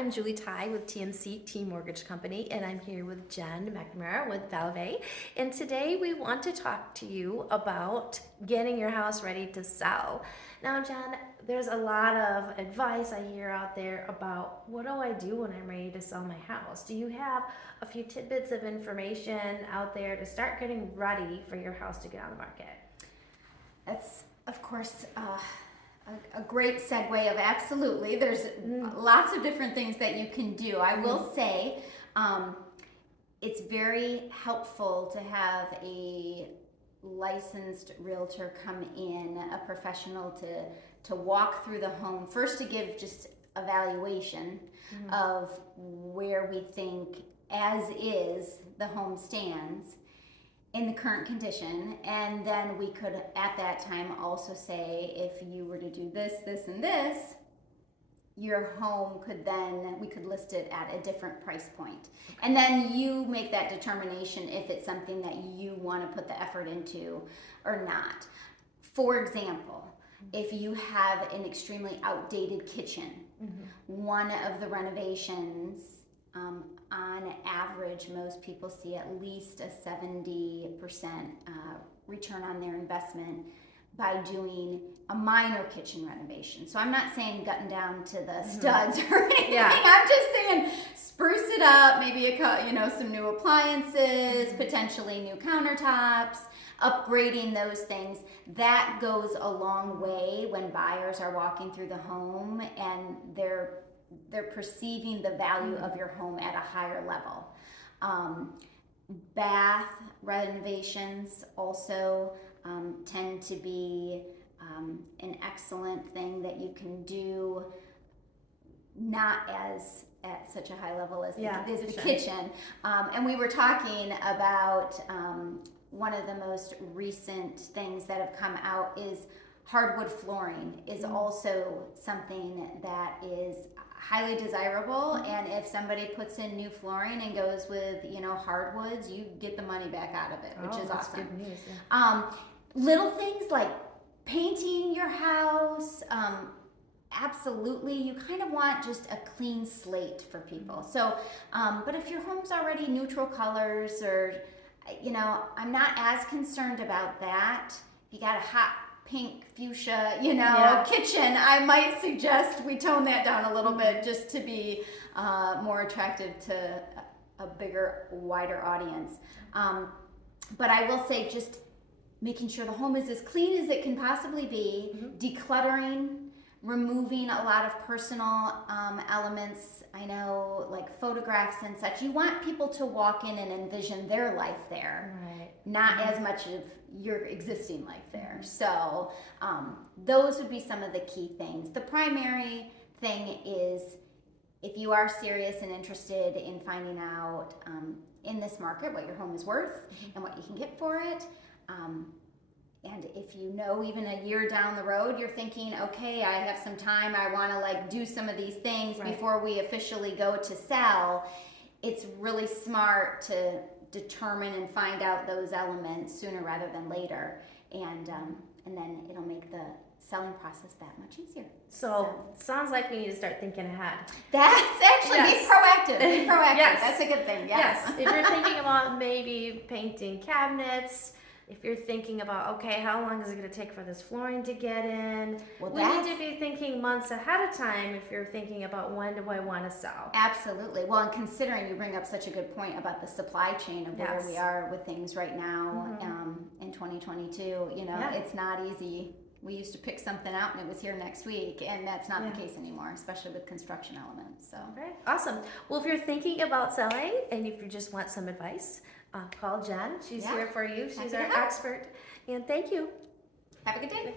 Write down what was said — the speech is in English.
I'm Julie Ty with TMC T Mortgage Company, and I'm here with Jen McNamara with Valve. And today we want to talk to you about getting your house ready to sell. Now, Jen, there's a lot of advice I hear out there about what do I do when I'm ready to sell my house? Do you have a few tidbits of information out there to start getting ready for your house to get on the market? That's, of course, a great segue of absolutely. There's lots of different things that you can do. I will say it's very helpful to have a licensed realtor come in, a professional to walk through the home, first to give just a valuation of where we think as is the home stands in the current condition, and then we could at that time also say, if you were to do this, this, and this, your home could then, we could list it at a different price point. And then you make that determination if it's something that you want to put the effort into or not. For example, if you have an extremely outdated kitchen, one of the renovations, on average, most people see at least a 70% return on their investment by doing a minor kitchen renovation. So I'm not saying gutting down to the studs or anything. I'm just saying spruce it up, maybe some new appliances, potentially new countertops, upgrading those things. That goes a long way when buyers are walking through the home and they're perceiving the value of your home at a higher level. Bath renovations also tend to be an excellent thing that you can do, not as at such a high level as the kitchen. And we were talking about one of the most recent things that have come out is hardwood flooring is also something that is highly desirable, and if somebody puts in new flooring and goes with hardwoods, you get the money back out of it, which is awesome. Good news, Little things like painting your house, absolutely, you kind of want just a clean slate for people. So but if your home's already neutral colors, or I'm not as concerned about that. If you got a hot pink fuchsia, kitchen, I might suggest we tone that down a little bit just to be more attractive to a bigger, wider audience. But I will say, just making sure the home is as clean as it can possibly be, decluttering, removing a lot of personal elements. I know, like photographs and such. You want people to walk in and envision their life there, not as much of your existing life there. So those would be some of the key things. The primary thing is, if you are serious and interested in finding out in this market what your home is worth and what you can get for it, and if even a year down the road, you're thinking, okay, I have some time, I want to do some of these things before we officially go to sell, it's really smart to determine and find out those elements sooner rather than later, and then it'll make the selling process that much easier. So sounds like we need to start thinking ahead. That's actually be proactive. Be proactive. Yes. That's a good thing. Yes. If you're thinking about maybe painting cabinets, if you're thinking about, okay, how long is it going to take for this flooring to get in? We need to be thinking months ahead of time if you're thinking about when do I want to sell. Absolutely. Well, and considering you bring up such a good point about the supply chain of where we are with things right now in 2022, it's not easy. We used to pick something out and it was here next week, and that's not the case anymore, especially with construction elements. So okay, awesome. Well, if you're thinking about selling and if you just want some advice, call Jen. She's here for you. She's our expert. And thank you. Have a good day.